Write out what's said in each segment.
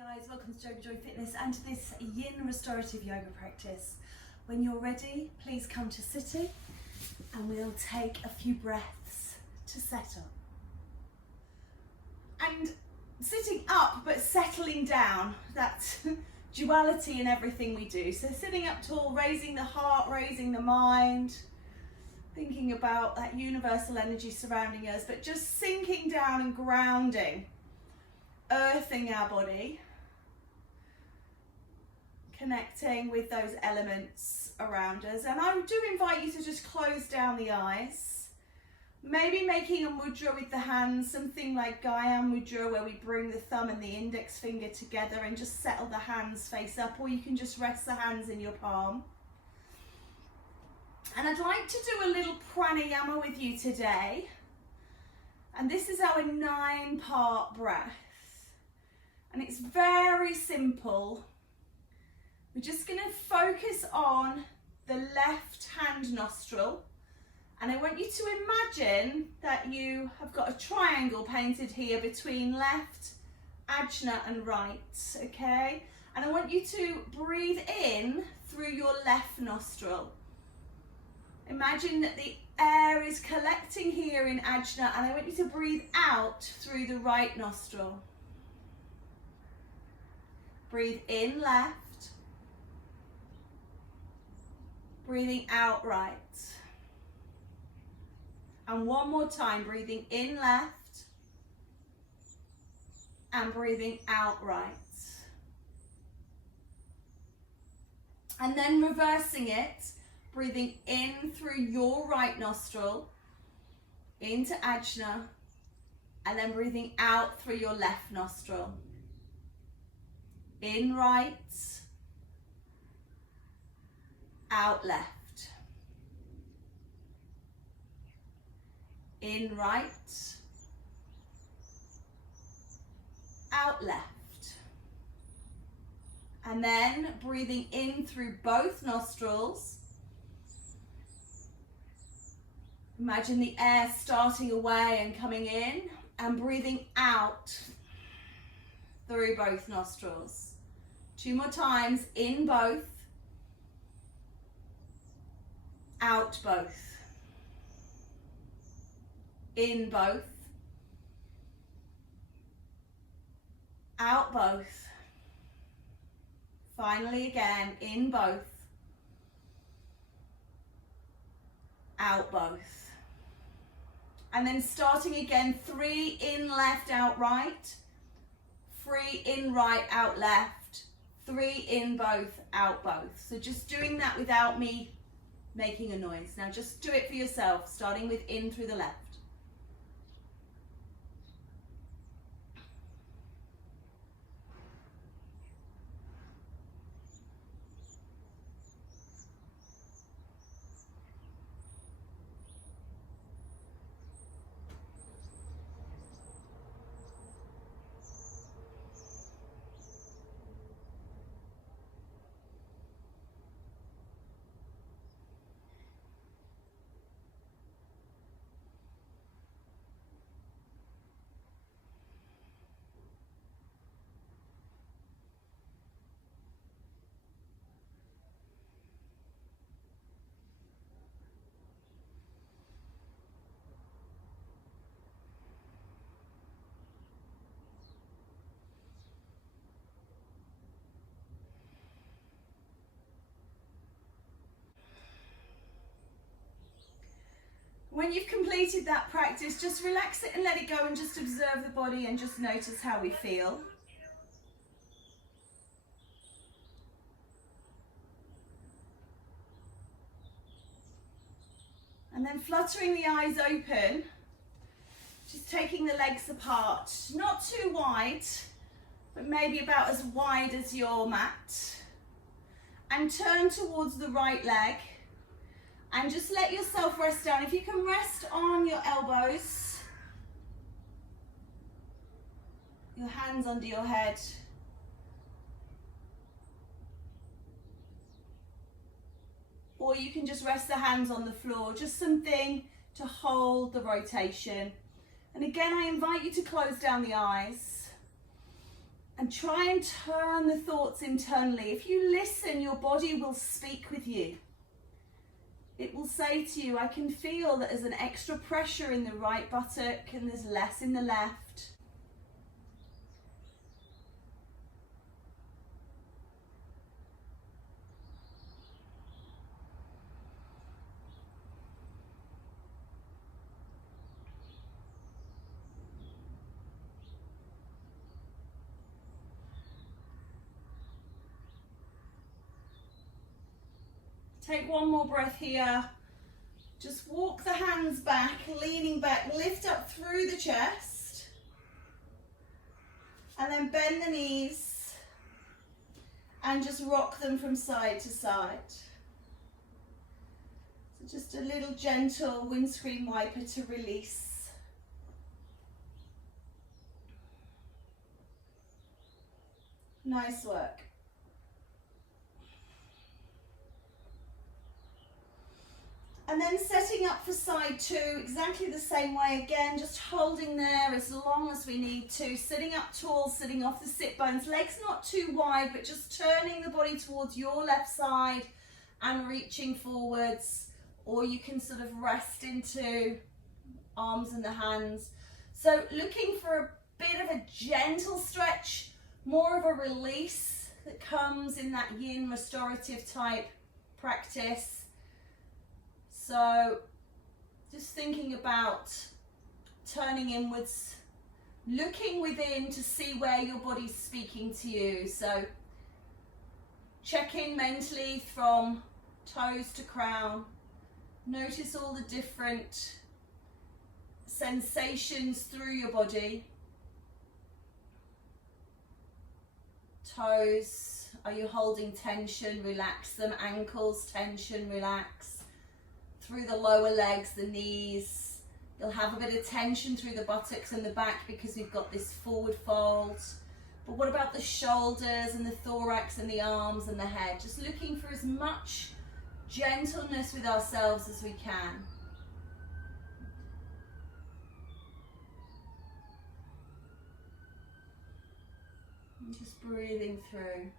guys, welcome to JoeGa Joy Fitness and to this yin restorative yoga practice. When you're ready, please come to sitting and we'll take a few breaths to set up. And sitting up but settling down, that's duality in everything we do. So sitting up tall, raising the heart, raising the mind, thinking about that universal energy surrounding us, but just sinking down and grounding, earthing our body, connecting with those elements around us. And I do invite you to just close down the eyes, maybe making a mudra with the hands, something like Gaya mudra, where we bring the thumb and the index finger together and just settle the hands face up, or you can just rest the hands in your palm. And I'd like to do a little pranayama with you today. And this is our 9-part breath. And it's very simple. We're just going to focus on the left hand nostril. And I want you to imagine that you have got a triangle painted here between left, ajna and right, okay? And I want you to breathe in through your left nostril. Imagine that the air is collecting here in ajna, and I want you to breathe out through the right nostril. Breathe in left, breathing out right. And one more time, breathing in left and breathing out right. And then reversing it, breathing in through your right nostril into ajna, and then breathing out through your left nostril. In right, out left. In right, out left. And then breathing in through both nostrils. Imagine the air starting away and coming in, and breathing out through both nostrils. 2 more times, in both, out both. In both, out both. Finally again, in both, out both. And then starting again, 3 in left, out right, 3 in right, out left, 3 in both, out both. So just doing that without me making a noise. Now just do it for yourself, starting with in through the left. When you've completed that practice, just relax it and let it go, and just observe the body and just notice how we feel. And then fluttering the eyes open, just taking the legs apart, not too wide, but maybe about as wide as your mat. And turn towards the right leg. And just let yourself rest down. If you can rest on your elbows, your hands under your head. Or you can just rest the hands on the floor, just something to hold the rotation. And again, I invite you to close down the eyes And try and turn the thoughts internally. If you listen, your body will speak with you. It will say to you, I can feel that there's an extra pressure in the right buttock and there's less in the left. Take one more breath here. Just walk the hands back, leaning back, lift up through the chest. And then bend the knees and just rock them from side to side. So just a little gentle windscreen wiper to release. Nice work. And then setting up for side two, exactly the same way again, just holding there as long as we need to, sitting up tall, sitting off the sit bones, legs not too wide, but just turning the body towards your left side and reaching forwards, or you can sort of rest into arms and the hands. So looking for a bit of a gentle stretch, more of a release that comes in that yin restorative type practice. So just thinking about turning inwards, looking within to see where your body's speaking to you. So check in mentally from toes to crown. Notice all the different sensations through your body. Toes, are you holding tension? Relax them. Ankles, tension, relax. Through the lower legs, the knees, you'll have a bit of tension through the buttocks and the back because we've got this forward fold. But what about the shoulders and the thorax and the arms and the head? Just looking for as much gentleness with ourselves as we can. And just breathing through.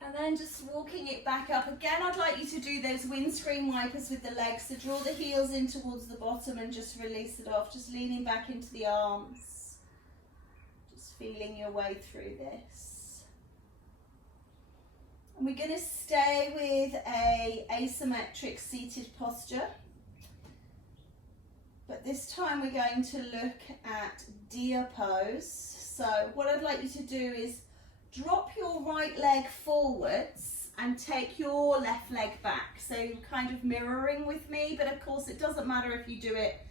And then just walking it back up. Again, I'd like you to do those windscreen wipers with the legs. So draw the heels in towards the bottom and just release it off. Just leaning back into the arms. Just feeling your way through this. And we're going to stay with a asymmetric seated posture. But this time we're going to look at deer pose. So what I'd like you to do is drop your right leg forwards and take your left leg back. So you're kind of mirroring with me, but of course it doesn't matter if you do it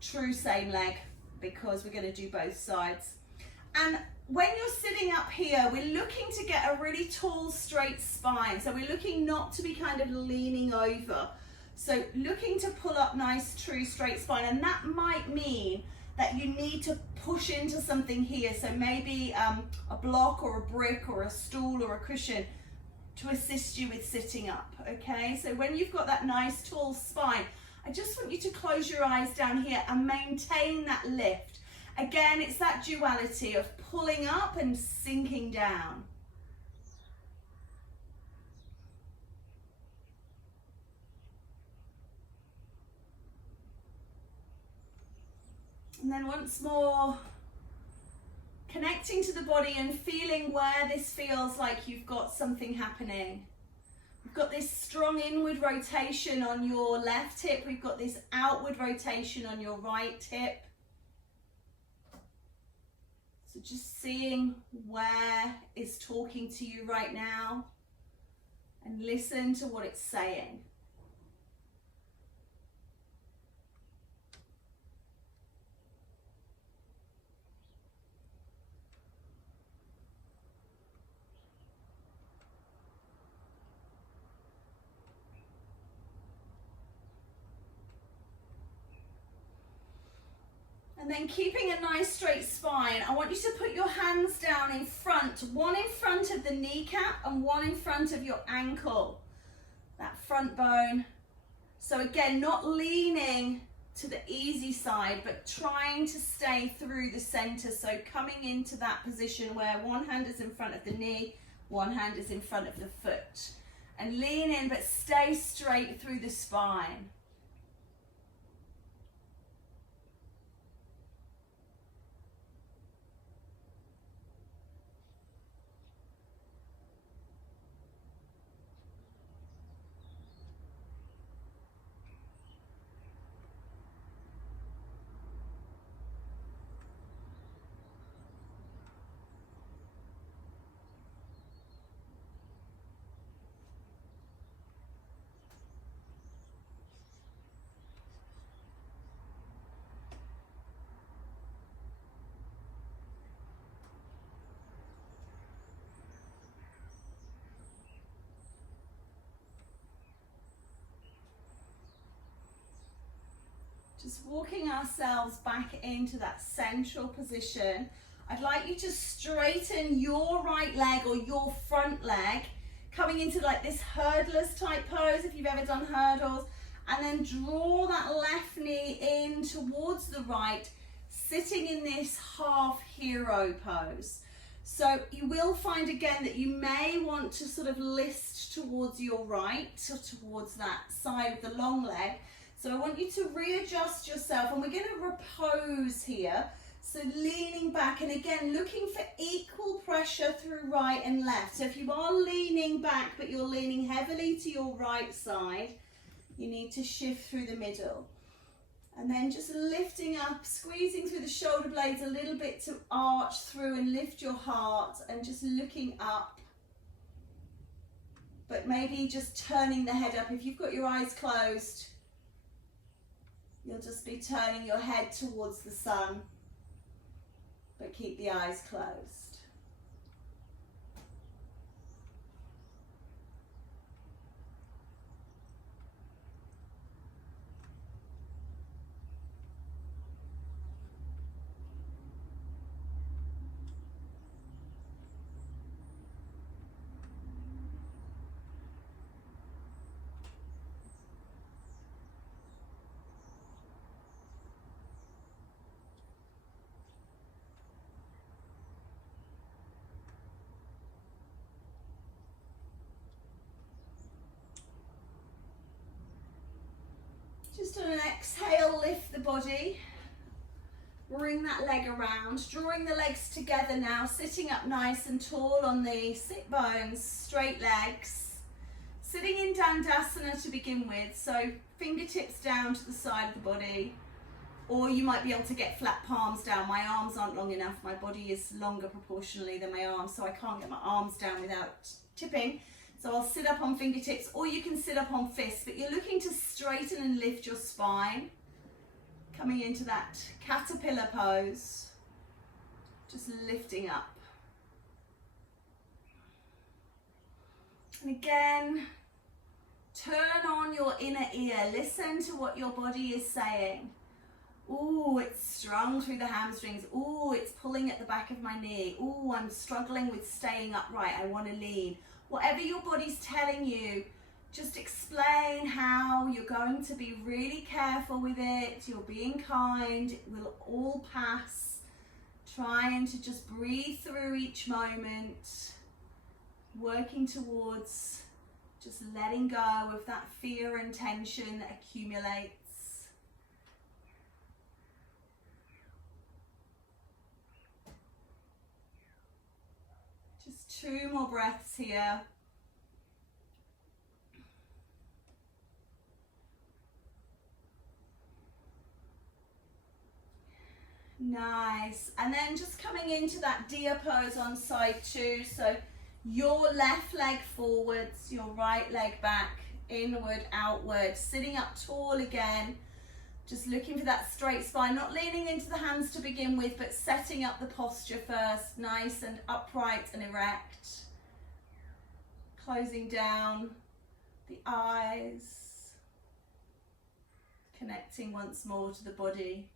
true same leg because we're going to do both sides. And when you're sitting up here, we're looking to get a really tall, straight spine. So we're looking not to be kind of leaning over. So looking to pull up nice, true, straight spine. And that might mean that you need to push into something here. So maybe a block or a brick or a stool or a cushion to assist you with sitting up, okay? So when you've got that nice tall spine, I just want you to close your eyes down here and maintain that lift. Again, it's that duality of pulling up and sinking down. And then once more, connecting to the body and feeling where this feels like you've got something happening. We've got this strong inward rotation on your left hip. We've got this outward rotation on your right hip. So just seeing where it's talking to you right now and listen to what it's saying. And then keeping a nice straight spine, I want you to put your hands down in front, one in front of the kneecap and one in front of your ankle, that front bone. So again, not leaning to the easy side, but trying to stay through the center. So coming into that position where one hand is in front of the knee, one hand is in front of the foot. And lean in, but stay straight through the spine. Just walking ourselves back into that central position. I'd like you to straighten your right leg or your front leg, coming into like this hurdlers type pose if you've ever done hurdles, and then draw that left knee in towards the right, sitting in this half hero pose. So you will find again that you may want to sort of list towards your right, so towards that side of the long leg. So I want you to readjust yourself, and we're going to repose here. So leaning back, and again, looking for equal pressure through right and left. So if you are leaning back, but you're leaning heavily to your right side, you need to shift through the middle. And then just lifting up, squeezing through the shoulder blades a little bit to arch through and lift your heart, and just looking up. But maybe just turning the head up. If you've got your eyes closed, you'll just be turning your head towards the sun, but keep the eyes closed. Just on an exhale, lift the body, bring that leg around, drawing the legs together now, sitting up nice and tall on the sit bones, straight legs, sitting in Davison to begin with, so fingertips down to the side of the body, or you might be able to get flat palms down. My arms aren't long enough, my body is longer proportionally than my arms, so I can't get my arms down without tipping. So I'll sit up on fingertips, or you can sit up on fists, but you're looking to straighten and lift your spine. Coming into that caterpillar pose, just lifting up. And again, turn on your inner ear, listen to what your body is saying. Ooh, it's strong through the hamstrings. Ooh, it's pulling at the back of my knee. Ooh, I'm struggling with staying upright, I want to lean. Whatever your body's telling you, just explain how you're going to be really careful with it. You're being kind. It will all pass. Trying to just breathe through each moment. Working towards just letting go of that fear and tension that accumulates. Just 2 more breaths here. Nice. And then just coming into that deer pose on side 2. So your left leg forwards, your right leg back, inward, outward, sitting up tall again. Just looking for that straight spine, not leaning into the hands to begin with, but setting up the posture first, nice and upright and erect. Closing down the eyes, connecting once more to the body.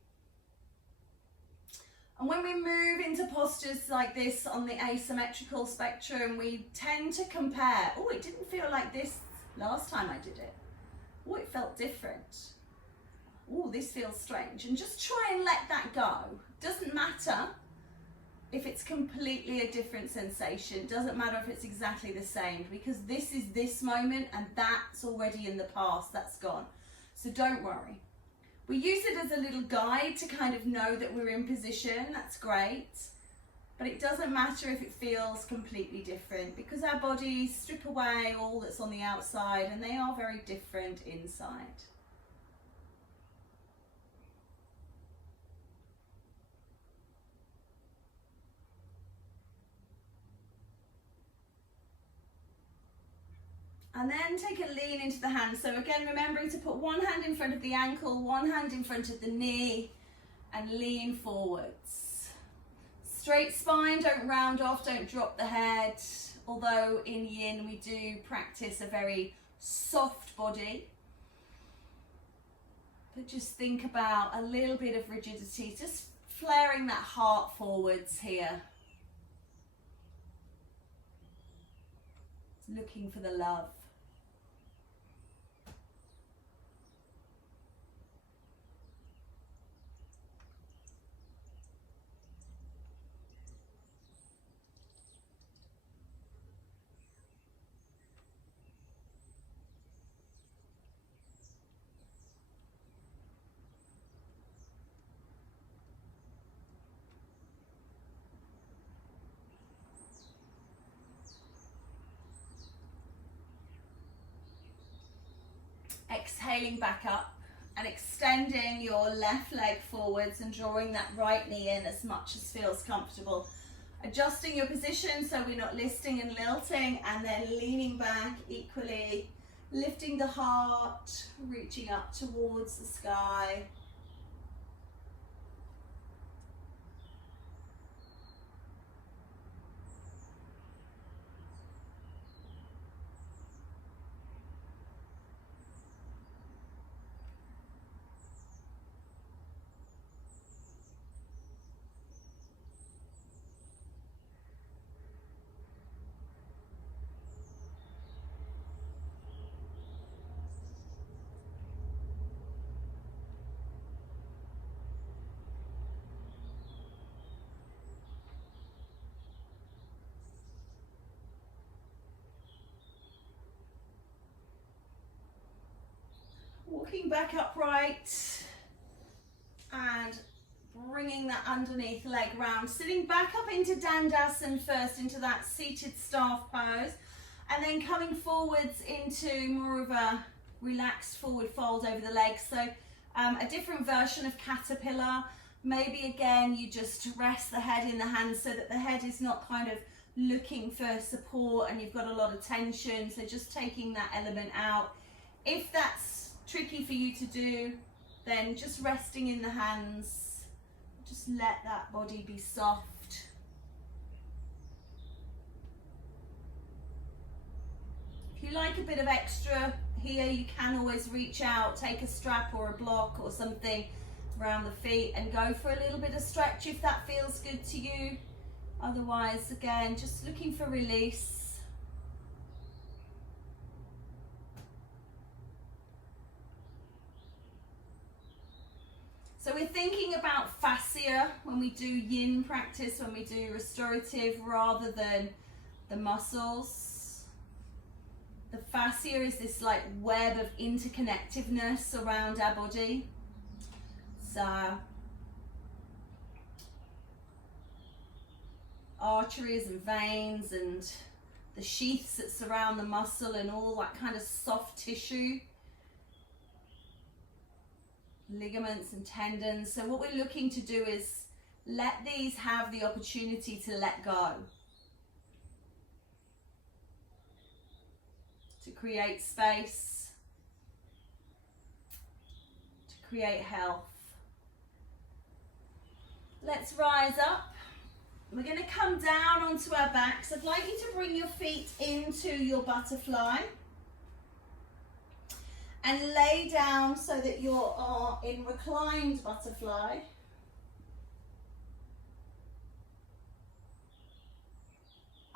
And when we move into postures like this on the asymmetrical spectrum, we tend to compare. Oh, it didn't feel like this last time I did it. Oh, it felt different. Oh, this feels strange. And just try and let that go. Doesn't matter if it's completely a different sensation. Doesn't matter if it's exactly the same, because this is this moment and that's already in the past. That's gone. So don't worry. We use it as a little guide to kind of know that we're in position. That's great. But it doesn't matter if it feels completely different, because our bodies strip away all that's on the outside and they are very different inside. And then take a lean into the hands. So again, remembering to put one hand in front of the ankle, one hand in front of the knee, and lean forwards. Straight spine, don't round off, don't drop the head. Although in yin we do practice a very soft body. But just think about a little bit of rigidity, just flaring that heart forwards here. Looking for the love. Exhaling back up and extending your left leg forwards and drawing that right knee in as much as feels comfortable. Adjusting your position so we're not listing and lilting, and then leaning back equally, lifting the heart, reaching up towards the sky. Walking back upright and bringing that underneath leg round, sitting back up into Dandasana first, into that seated staff pose, and then coming forwards into more of a relaxed forward fold over the legs. So a different version of caterpillar. Maybe again you just rest the head in the hands so that the head is not kind of looking for support and you've got a lot of tension, so just taking that element out. If that's tricky for you to do, then just resting in the hands, just let that body be soft. If you like a bit of extra here, you can always reach out, take a strap or a block or something around the feet and go for a little bit of stretch if that feels good to you. Otherwise, again, just looking for release. So we're thinking about fascia when we do yin practice, when we do restorative, rather than the muscles. The fascia is this like web of interconnectedness around our body. So arteries and veins and the sheaths that surround the muscle and all that kind of soft tissue. Ligaments and tendons. So what we're looking to do is let these have the opportunity to let go, to create space, to create health. Let's rise up. We're going to come down onto our backs. I'd like you to bring your feet into your butterfly and lay down so that you are in reclined butterfly.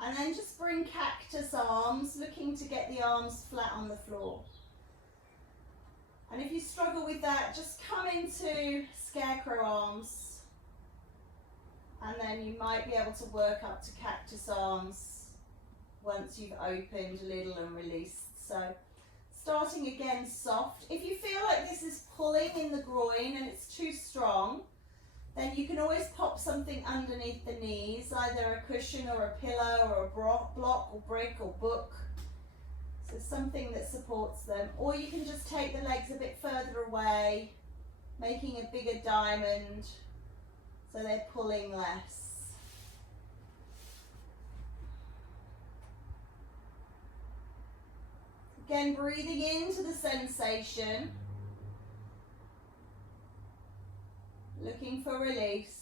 And then just bring cactus arms, looking to get the arms flat on the floor. And if you struggle with that, just come into scarecrow arms. And then you might be able to work up to cactus arms once you've opened a little and released. So starting again soft. If you feel like this is pulling in the groin and it's too strong, then you can always pop something underneath the knees, either a cushion or a pillow or a block or brick or book. So something that supports them. Or you can just take the legs a bit further away, making a bigger diamond so they're pulling less. Again, breathing into the sensation. Looking for release.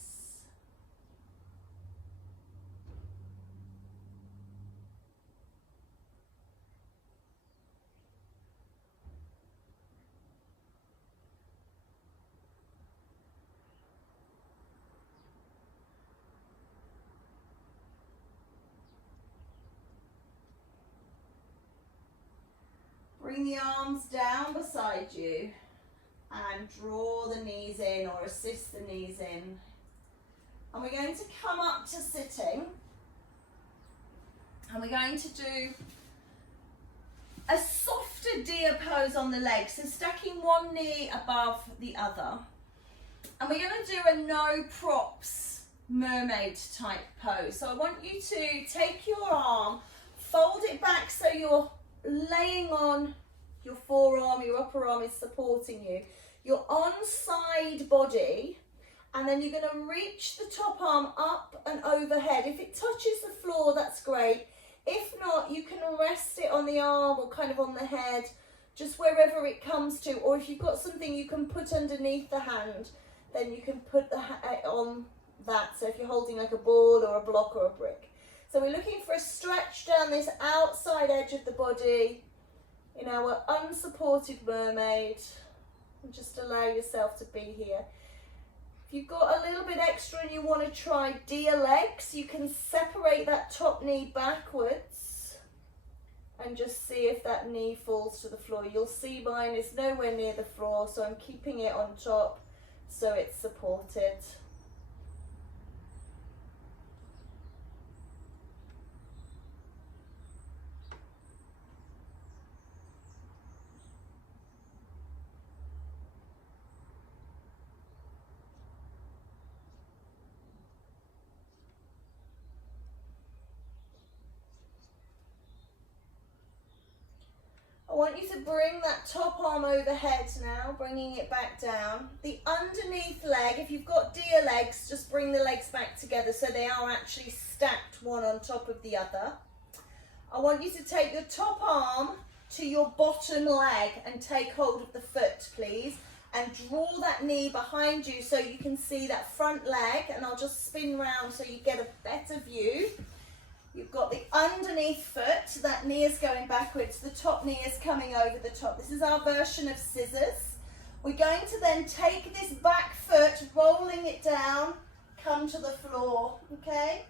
Bring the arms down beside you and draw the knees in or assist the knees in. And we're going to come up to sitting and we're going to do a softer deer pose on the legs, so stacking one knee above the other. And we're going to do a no props mermaid type pose. So I want you to take your arm, fold it back so you're laying on your forearm, your upper arm is supporting you. Your on-side body, and then you're going to reach the top arm up and overhead. If it touches the floor, that's great. If not, you can rest it on the arm or kind of on the head, just wherever it comes to. Or if you've got something you can put underneath the hand, then you can put the on that. So if you're holding like a board or a block or a brick. So we're looking for a stretch down this outside edge of the body in our unsupported mermaid. And just allow yourself to be here. If you've got a little bit extra and you want to try deer legs, you can separate that top knee backwards and just see if that knee falls to the floor. You'll see mine is nowhere near the floor, so I'm keeping it on top so it's supported. I want you to bring that top arm overhead now, bringing it back down. The underneath leg, if you've got deer legs, just bring the legs back together so they are actually stacked one on top of the other. I want you to take your top arm to your bottom leg and take hold of the foot, please. And draw that knee behind you so you can see that front leg, and I'll just spin round so you get a better view. You've got the underneath foot, so that knee is going backwards, the top knee is coming over the top. This is our version of scissors. We're going to then take this back foot, rolling it down, come to the floor, okay?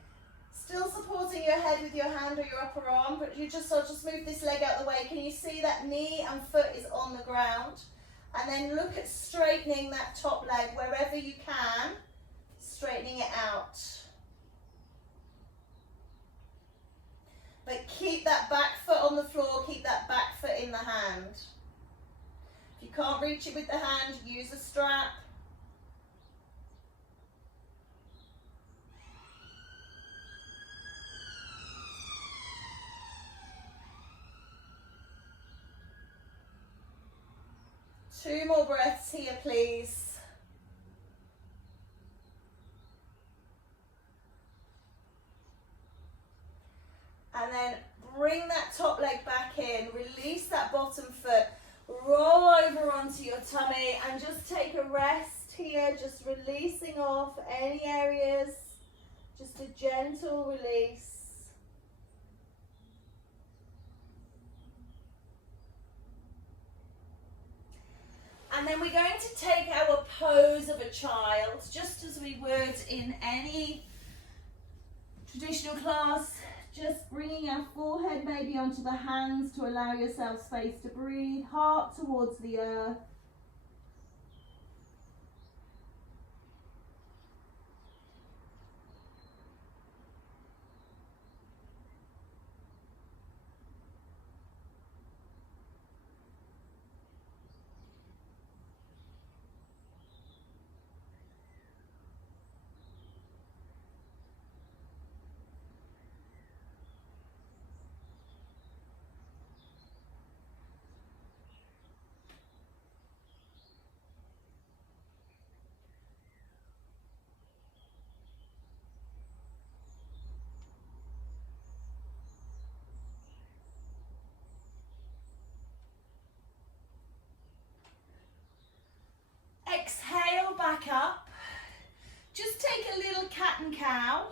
Still supporting your head with your hand or your upper arm, but I'll just move this leg out of the way. Can you see that knee and foot is on the ground? And then look at straightening that top leg wherever you can, straightening it out. But keep that back foot on the floor, keep that back foot in the hand. If you can't reach it with the hand, use a strap. Two more breaths here, please. And then bring that top leg back in, release that bottom foot, roll over onto your tummy and just take a rest here, just releasing off any areas, just a gentle release. And then we're going to take our pose of a child, just as we would in any traditional class, just bringing our forehead maybe onto the hands to allow yourself space to breathe, heart towards the earth. Exhale back up. Just take a little cat and cow.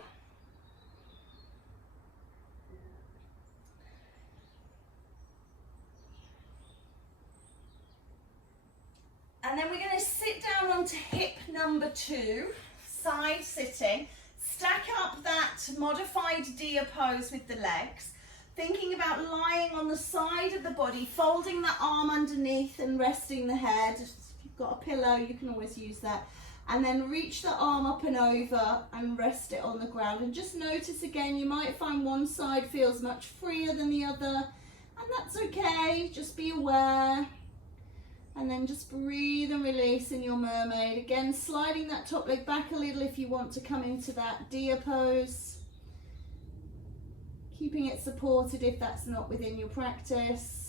And then we're going to sit down onto hip number 2, side sitting. Stack up that modified deer pose with the legs. Thinking about lying on the side of the body, folding the arm underneath and resting the head. If you've got a pillow, you can always use that. And then reach the arm up and over and rest it on the ground. And just notice again, you might find one side feels much freer than the other. And that's okay, just be aware. And then just breathe and release in your mermaid. Again, sliding that top leg back a little if you want to come into that deer pose. Keeping it supported if that's not within your practice.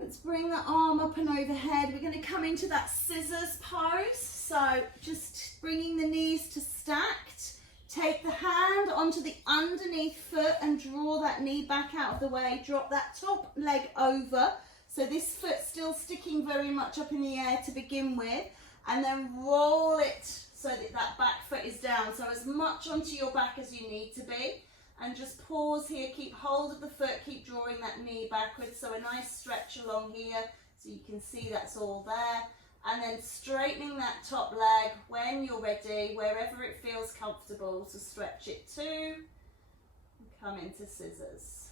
Let's bring the arm up and overhead. We're going to come into that scissors pose. So just bringing the knees to stacked. Take the hand onto the underneath foot and draw that knee back out of the way. Drop that top leg over. So this foot still sticking very much up in the air to begin with. And then roll it so that that back foot is down. So as much onto your back as you need to be. And just pause here, keep hold of the foot, keep drawing that knee backwards. So a nice stretch along here, so you can see that's all there. And then straightening that top leg when you're ready, wherever it feels comfortable to stretch it to. And come into scissors.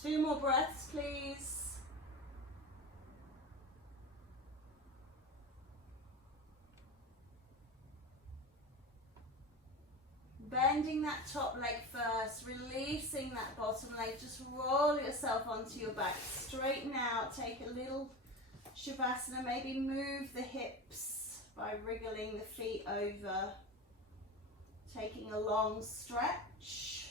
Two more breaths, please. Bending that top leg first, releasing that bottom leg. Just roll yourself onto your back. Straighten out, take a little Shavasana. Maybe move the hips by wriggling the feet over. Taking a long stretch.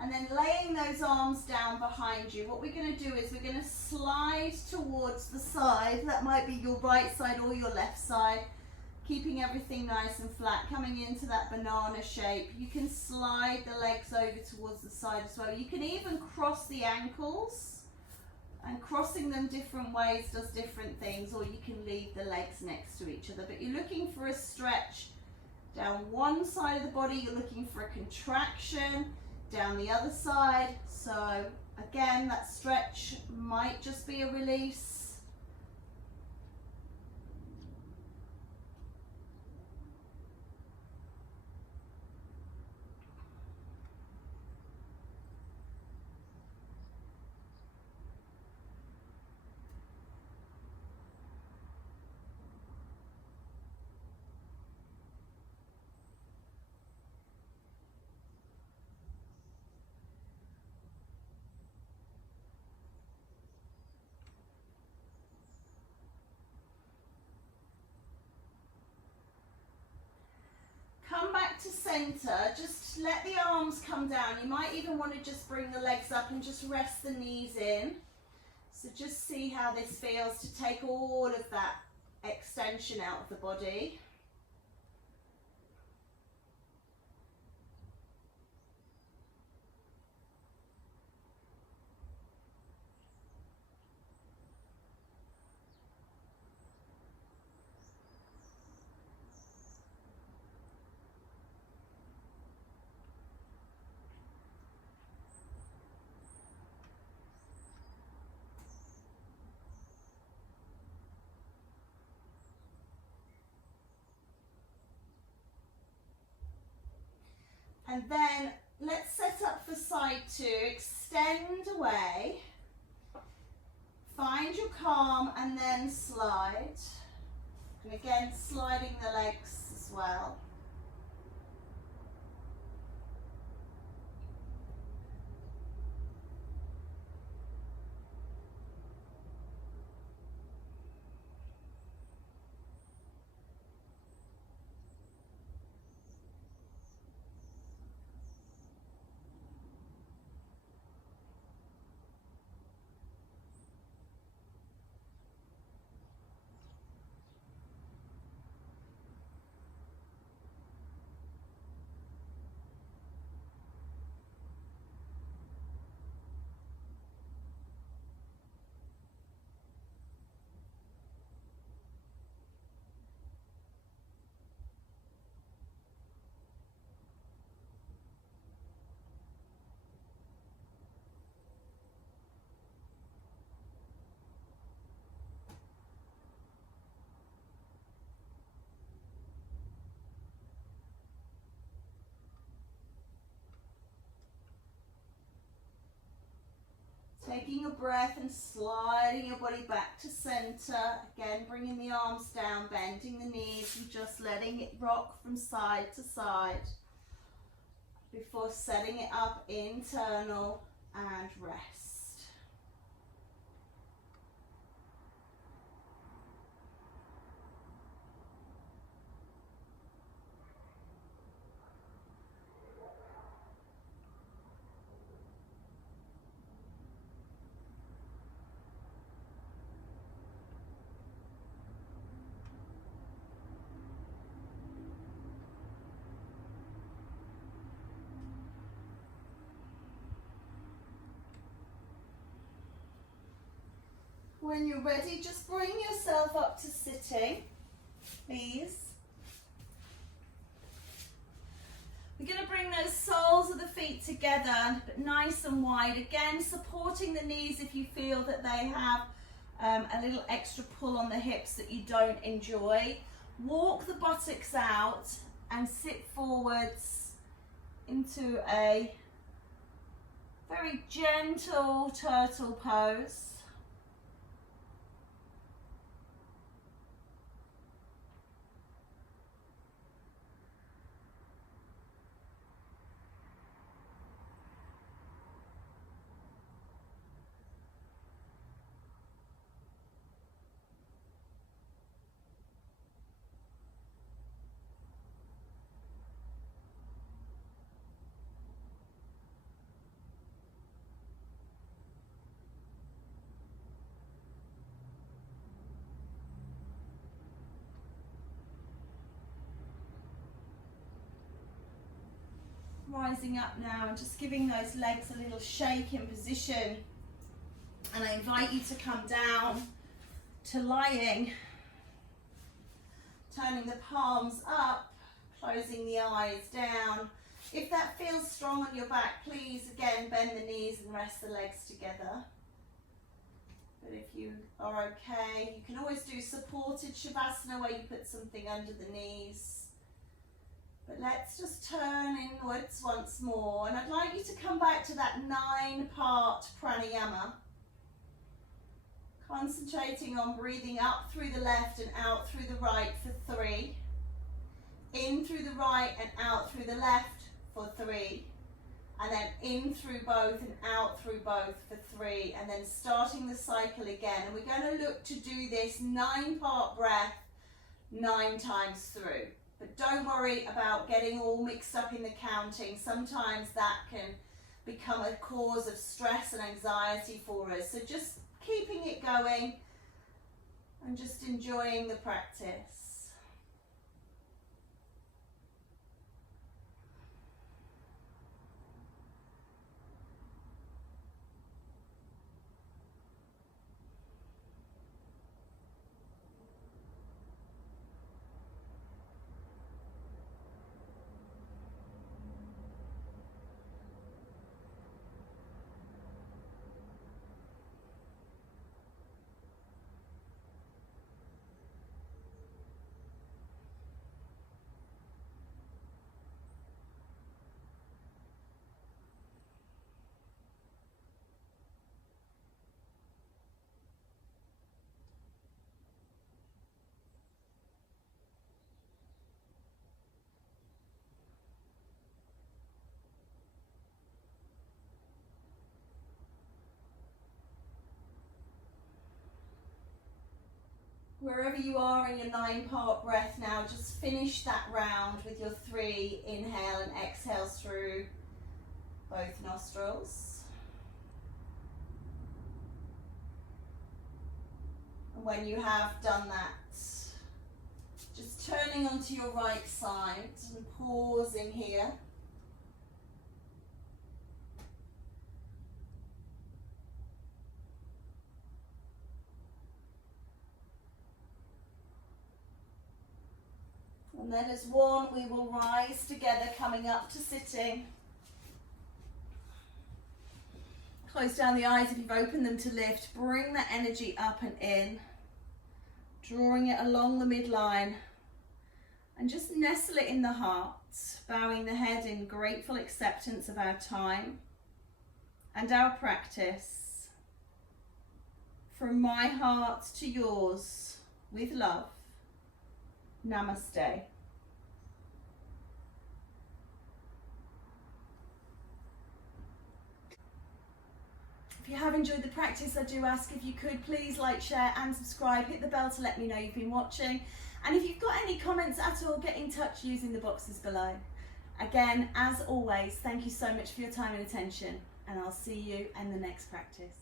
And then laying those arms down behind you. What we're going to do is we're going to slide towards the side. That might be your right side or your left side. Keeping everything nice and flat. Coming into that banana shape. You can slide the legs over towards the side as well. You can even cross the ankles. And crossing them different ways does different things. Or you can leave the legs next to each other. But you're looking for a stretch Down one side of the body, you're looking for a contraction. Down the other side. So again, that stretch might just be a release. Come back to center, just let the arms come down. You might even want to just bring the legs up and just rest the knees in. So just see how this feels to take all of that extension out of the body. And then let's set up for side two. Extend away. Find your calm and then slide. And again, sliding the legs as well. Taking a breath and sliding your body back to center. Again, bringing the arms down, bending the knees and just letting it rock from side to side before setting it up internal and rest. When you're ready, just bring yourself up to sitting, please. We're going to bring those soles of the feet together, but nice and wide. Again, supporting the knees if you feel that they have a little extra pull on the hips that you don't enjoy. Walk the buttocks out and sit forwards into a very gentle turtle pose. Rising up now and just giving those legs a little shake in position, and I invite you to come down to lying, turning the palms up, Closing the eyes down. If that feels strong on your back, please again bend the knees and rest the legs together. But if you are okay, you can always do supported Shavasana where you put something under the knees. But let's just turn inwards once more, and I'd like you to come back to that 9-part pranayama. Concentrating on breathing up through the left and out through the right for 3. In through the right and out through the left for 3. And then in through both and out through both for 3. And then starting the cycle again. And we're going to look to do this 9-part breath 9 times through. But don't worry about getting all mixed up in the counting. Sometimes that can become a cause of stress and anxiety for us. So just keeping it going and just enjoying the practice. Wherever you are in your 9-part breath now, just finish that round with your 3 inhale and exhales through both nostrils. And when you have done that, just turning onto your right side and pausing here. And then as one, we will rise together, coming up to sitting. Close down the eyes if you've opened them to lift. Bring that energy up and in, drawing it along the midline. And just nestle it in the heart, bowing the head in grateful acceptance of our time and our practice. From my heart to yours, with love. Namaste. If you have enjoyed the practice, I do ask if you could please like, share and subscribe. Hit the bell to let me know you've been watching. And if you've got any comments at all, get in touch using the boxes below. Again, as always, thank you so much for your time and attention, and I'll see you in the next practice.